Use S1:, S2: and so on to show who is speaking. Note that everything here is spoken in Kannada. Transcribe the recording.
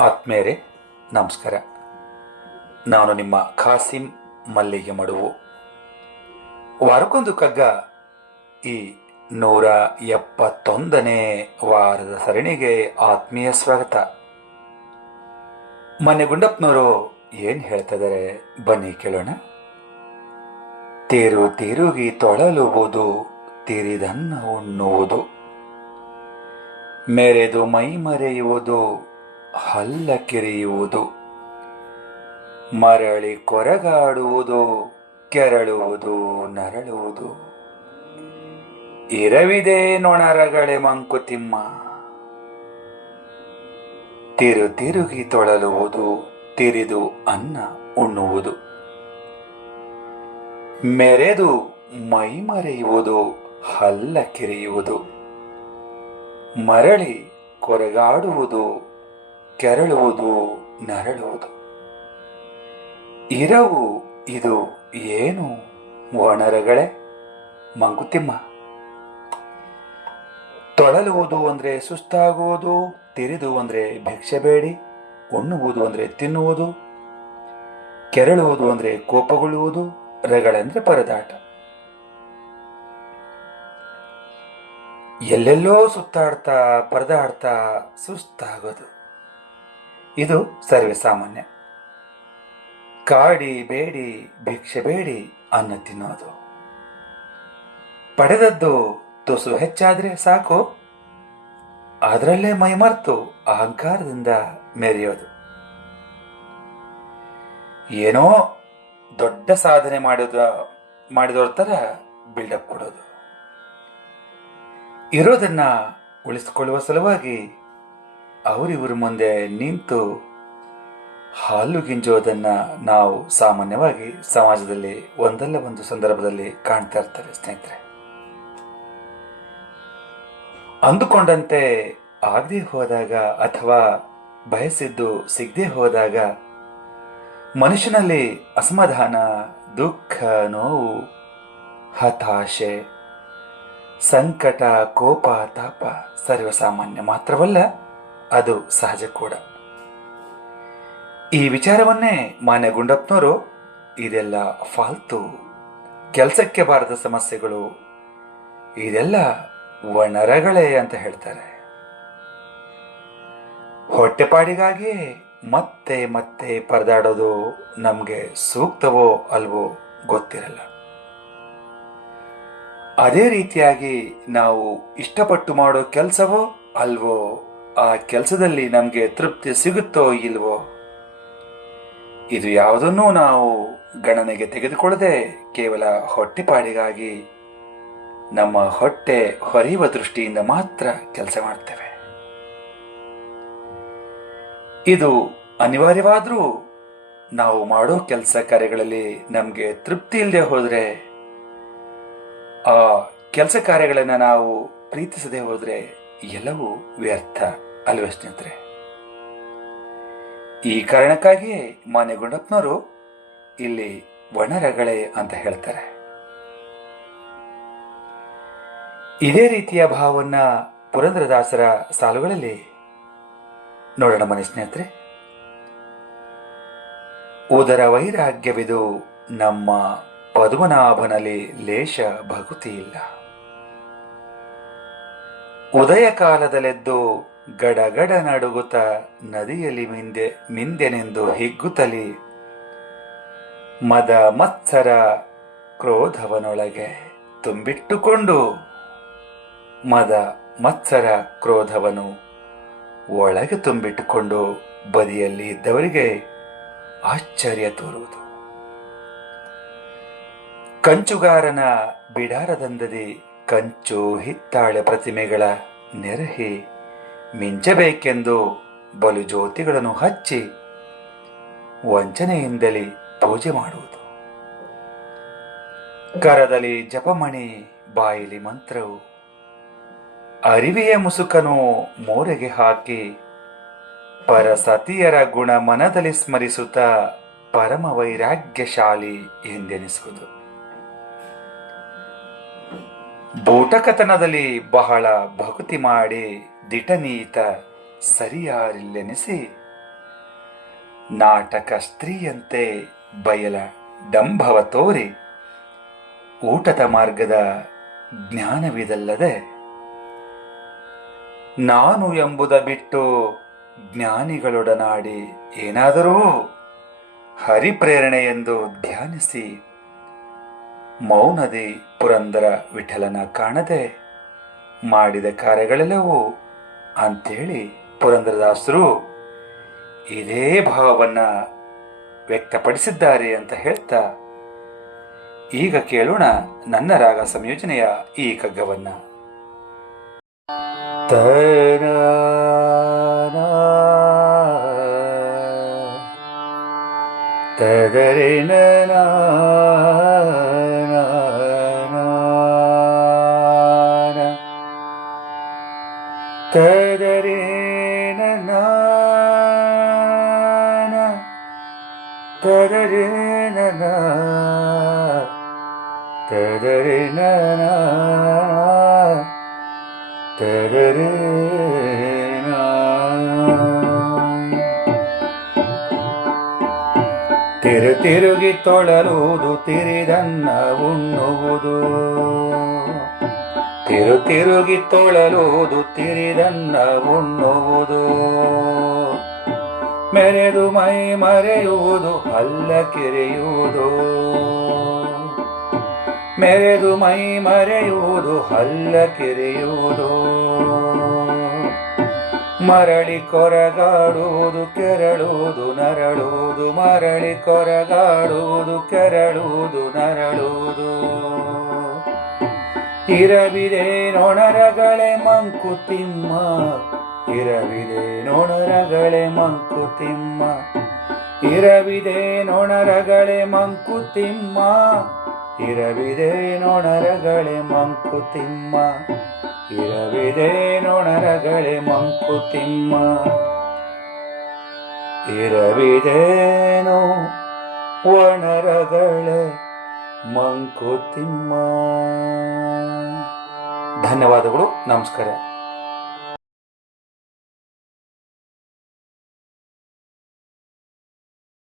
S1: ಆತ್ಮೇರೆ, ನಮಸ್ಕಾರ. ನಾನು ನಿಮ್ಮ ಖಾಸಿಂ ಮಲ್ಲಿಗೆ ಮಡುವು. ವಾರಕ್ಕೊಂದು ಕಗ್ಗ ಈ ನೂರ ಎಪ್ಪತ್ತೊಂದನೇ ವಾರದ ಸರಣಿಗೆ ಆತ್ಮೀಯ ಸ್ವಾಗತ. ಮನೆ ಗುಂಡಪ್ಪನವರು ಏನು ಹೇಳ್ತಿದ್ದಾರೆ ಬನ್ನಿ ಕೇಳೋಣ. ತೇರು ತಿರುಗಿ ತೊಳಲುವುದು, ತಿರಿದನ್ನ ಉಣ್ಣುವುದು. ಮೇರೆದು ಮೈ ಮರೆಯುವುದು ಹಲ್ಲ ಕಿರಿಯುವುದು ಮರಳಿ ಕೊರಗಾಡುವುದು, ಕೆರಳುವುದು, ನರಳುವುದು. ಇರವಿದೆ ನೊಣರಗಳೆ ಮಂಕುತಿಮ್ಮ, ತಿರು ತಿರುಗಿ ತೊಳಲುವುದು, ತಿರಿದು ಅನ್ನ ಉಣ್ಣುವುದು. ಮೆರೆದು ಮೈ ಮರೆಯುವುದು ಹಲ್ಲ ಕಿರಿಯುವುದು ಮರಳಿ ಕೊರಗಾಡುವುದು ಕೆರಳುವುದು, ನರಳುವುದು. ಇರವು ಇದು ಏನು? ಒಣರಗಳೇ? ಮಂಕುತಿಮ್ಮ. ತೊಳಲುವುದು ಅಂದ್ರೆ ಸುಸ್ತಾಗುವುದು, ತಿರಿದು ಅಂದ್ರೆ ಭಿಕ್ಷೆ ಬೇಡಿ, ಉಣ್ಣುವುದು ಅಂದ್ರೆ ತಿನ್ನುವುದು. ಕೆರಳುವುದು ಅಂದ್ರೆ ಕೋಪಗೊಳ್ಳುವುದು, ರಗಳೆಂದ್ರೆ ಪರದಾಟ. ಎಲ್ಲೆಲ್ಲೋ ಸುತ್ತಾಡ್ತಾ, ಪರದಾಡ್ತಾ ಸುಸ್ತಾಗೋದು. ಇದು ಸರ್ವೇಸಾಮಾನ್ಯ ಕಾಡಿ ಬೇಡಿ, ಭಿಕ್ಷೆ ಬೇಡಿ ಅನ್ನ ತಿನ್ನೋದು. ಪಡೆದದ್ದು ತುಸು ಹೆಚ್ಚಾದ್ರೆ ಸಾಕು. ಅದರಲ್ಲೇ ಮೈಮರ್ತು ಅಹಂಕಾರದಿಂದ ಮೆರೆಯೋದು. ಏನೋ ದೊಡ್ಡ ಸಾಧನೆ ಮಾಡಿದ, ಮಾಡಿದವ್ರ ತರ ಬಿಲ್ಡಪ್ ಕೊಡೋದು. ಇರೋದನ್ನ ಉಳಿಸಿಕೊಳ್ಳುವ ಸಲುವಾಗಿ ಅವರಿವರ ಮುಂದೆ ನಿಂತು ಹಾಲು ಗಿಂಜೋದನ್ನ ನಾವು ಸಾಮಾನ್ಯವಾಗಿ ಸಮಾಜದಲ್ಲಿ ಒಂದಲ್ಲ ಒಂದು ಸಂದರ್ಭದಲ್ಲಿ ಕಾಣ್ತಾ ಇರ್ತಾರೆ ಸ್ನೇಹಿತರೆ. ಅಂದುಕೊಂಡಂತೆ ಆಗದೆ ಹೋದಾಗ ಅಥವಾ ಬಯಸಿದ್ದು ಸಿಗದೆ ಹೋದಾಗ ಮನುಷ್ಯನಲ್ಲಿ ಅಸಮಾಧಾನ, ದುಃಖ, ನೋವು, ಹತಾಶೆ, ಸಂಕಟ, ಕೋಪ, ತಾಪ ಸರ್ವಸಾಮಾನ್ಯ ಮಾತ್ರವಲ್ಲ ಅದು ಸಹಜ ಕೂಡ. ಈ ವಿಚಾರವನ್ನೇ ಮಾನ್ಯ ಗುಂಡಪ್ಪನವರು ಇದೆಲ್ಲ ಫಾಲ್ತು. ಕೆಲಸಕ್ಕೆ ಬಾರದ ಸಮಸ್ಯೆಗಳು, ಇದೆಲ್ಲ ಒಣರಗಳೇ ಅಂತ ಹೇಳ್ತಾರೆ. ಹೊಟ್ಟೆಪಾಡಿಗಾಗಿ ಮತ್ತೆ ಮತ್ತೆ ಪರದಾಡೋದು ನಮಗೆ ಸೂಕ್ತವೋ ಅಲ್ವೋ ಗೊತ್ತಿರಲ್ಲ. ಅದೇ ರೀತಿಯಾಗಿ ನಾವು ಇಷ್ಟಪಟ್ಟು ಮಾಡೋ ಕೆಲಸವೋ ಅಲ್ವೋ ಆ ಕೆಲಸದಲ್ಲಿ ನಮಗೆ ತೃಪ್ತಿ ಸಿಗುತ್ತೋ ಇಲ್ವೋ? ಇದು ಯಾವುದನ್ನೂ ನಾವು ಗಣನೆಗೆ ತೆಗೆದುಕೊಳ್ಳದೆ ಕೇವಲ ಹೊಟ್ಟೆಪಾಡಿಗಾಗಿ ನಮ್ಮ ಹೊಟ್ಟೆ ಹೊರೆಯುವ ದೃಷ್ಟಿಯಿಂದ ಮಾತ್ರ ಕೆಲಸ ಮಾಡ್ತೇವೆ. ಇದು ಅನಿವಾರ್ಯವಾದರೂ ನಾವು ಮಾಡೋ ಕೆಲಸ ಕಾರ್ಯಗಳಲ್ಲಿ ನಮಗೆ ತೃಪ್ತಿ ಇಲ್ಲದೆ ಹೋದರೆ, ಆ ಕೆಲಸ ಕಾರ್ಯಗಳನ್ನು ನಾವು ಪ್ರೀತಿಸದೆ ಹೋದರೆ ಎಲ್ಲವೂ ವ್ಯರ್ಥ. ಅಲ್ವೇ ಸ್ನೇಹಿತರೆ? ಈ ಕಾರಣಕ್ಕಾಗಿಯೇ ಮಾನ್ಯ ಗುಂಡಪ್ಪನವರು ಇಲ್ಲಿ ಒಣರಗಳೆ ಅಂತ ಹೇಳ್ತಾರೆ. ಇದೇ ರೀತಿಯ ಭಾವವನ್ನ ಪುರಂದರದಾಸರ ಸಾಲುಗಳಲ್ಲಿ ನೋಡೋಣ ಮನೆ ಸ್ನೇಹಿತರೆ. ಉದರ ವೈರಾಗ್ಯವಿದು ನಮ್ಮ ಪದ್ಮನಾಭನಲ್ಲಿ ಲೇಷ ಭಗುತಿ ಇಲ್ಲ ಉದಯ ಕಾಲದಲ್ಲೆದ್ದು ಗಡಗಡ ನಡುಗುತ್ತ ನದಿಯಲ್ಲಿ ಮಿಂದೆ ಮಿಂದೆನೆಂದು ಹಿಗ್ಗುತ್ತಲಿ. ಮದ ಮತ್ಸರ ಕ್ರೋಧವನೊಳಗೆ ತುಂಬಿಟ್ಟುಕೊಂಡು ಮದ ಮತ್ಸರ ಕ್ರೋಧವನು ಒಳಗೆ ತುಂಬಿಟ್ಟುಕೊಂಡು ಬದಿಯಲ್ಲಿ ಇದ್ದವರಿಗೆ ಆಶ್ಚರ್ಯ ತೋರುವುದು. ಕಂಚುಗಾರನ ಬಿಡಾರದಂದದಿ ಕಂಚು ಹಿತ್ತಾಳೆ ಪ್ರತಿಮೆಗಳ ನೆರಹಿ ಮಿಂಚಬೇಕೆಂದು ಬಲು ಜ್ಯೋತಿಗಳನ್ನು ಹಚ್ಚಿ ವಂಚನೆಯಿಂದಲೇ ಪೂಜೆ ಮಾಡುವುದು. ಕರದಲ್ಲಿ ಜಪಮಣಿ ಬಾಯಿಲಿ ಮಂತ್ರವು ಅರಿವೆಯ ಮುಸುಕನು ಮೋರೆಗೆ ಹಾಕಿ ಪರಸತಿಯರ ಗುಣ ಮನದಲ್ಲಿ ಸ್ಮರಿಸುತ್ತ ಪರಮ ವೈರಾಗ್ಯಶಾಲಿ ಎಂದೆನಿಸುವುದು. ಬೂಟಕತನದಲ್ಲಿ ಬಹಳ ಭಕ್ತಿ ಮಾಡಿ ದಿಟನೀತ ಸರಿಯಾರಿಲ್ಲೆನಿಸಿ, ನಾಟಕ ಸ್ತ್ರೀಯಂತೆ ಬಯಲ ಡಂಭವ ತೋರಿ, ಊಟದ ಮಾರ್ಗದ ಜ್ಞಾನವಿದಲ್ಲದೆ, ನಾನು ಎಂಬುದ ಬಿಟ್ಟು ಜ್ಞಾನಿಗಳೊಡನಾಡಿ ಏನಾದರೂ ಹರಿಪ್ರೇರಣೆ ಎಂದು ಧ್ಯಾನಿಸಿ, ಮೌನದಿ ಪುರಂದರ ವಿಠಲನ ಕಾಣದೆ ಮಾಡಿದ ಕಾರ್ಯಗಳೆಲ್ಲವೂ ಅಂತೇಳಿ ಪುರಂದರದಾಸರು ಇದೇ ಭಾವವನ್ನು ವ್ಯಕ್ತಪಡಿಸಿದ್ದಾರೆ ಅಂತ ಹೇಳ್ತಾ, ಈಗ ಕೇಳೋಣ ನನ್ನ ರಾಗ ಸಂಯೋಜನೆಯ ಈ ಕಗ್ಗವನ್ನ ತದರಿನ ತದರಿ ತದರಿ ತಿರು ತಿರುಗಿ ತೊಳಲುವುದು ತಿರಿದನ್ನ ಉಣ್ಣುವುದು. ತಿರು ತಿರುಗಿ ತೊಳಲುವುದು ತಿರಿದನ್ನ ಉಣ್ಣುವುದು. ಮೆರೆದು ಮೈ ಮರೆಯುವುದು ಅಲ್ಲ ಕೆರೆಯುವುದು. ಮೆರೆದು ಮೈ ಮರೆಯುವುದು, ಹಲ್ಲ ಕೆರೆಯುವುದು. ಮರಳಿ ಕೊರಗಾಡುವುದು, ಕೆರಳುವುದು, ನರಳುವುದು. ಮರಳಿ ಕೊರಗಾಡುವುದು, ಕೆರಳುವುದು, ನರಳುವುದು. ಇರಬಿದೆ ನೊಣರಗಳೇ ಮಂಕುತಿಮ್ಮ. ಇರವಿದೆ ನೋಣರಗಳೆ ಮಂಕುತಿಮ್ಮ ಇರವಿದೆ ನೋಣರಗಳೆ ಮಂಕುತಿಮ್ಮ ಇರವಿದೆ ನೋಣರಗಳೆ ಮಂಕುತಿಮ್ಮ ಇರವಿದೆ ನೋಣರಗಳೆ ಮಂಕುತಿಮ್ಮ ಇರವಿದೇನೋ ಒಣರಗಳೇ ಮಂಕುತಿಮ್ಮ ಧನ್ಯವಾದಗಳು, ನಮಸ್ಕಾರ.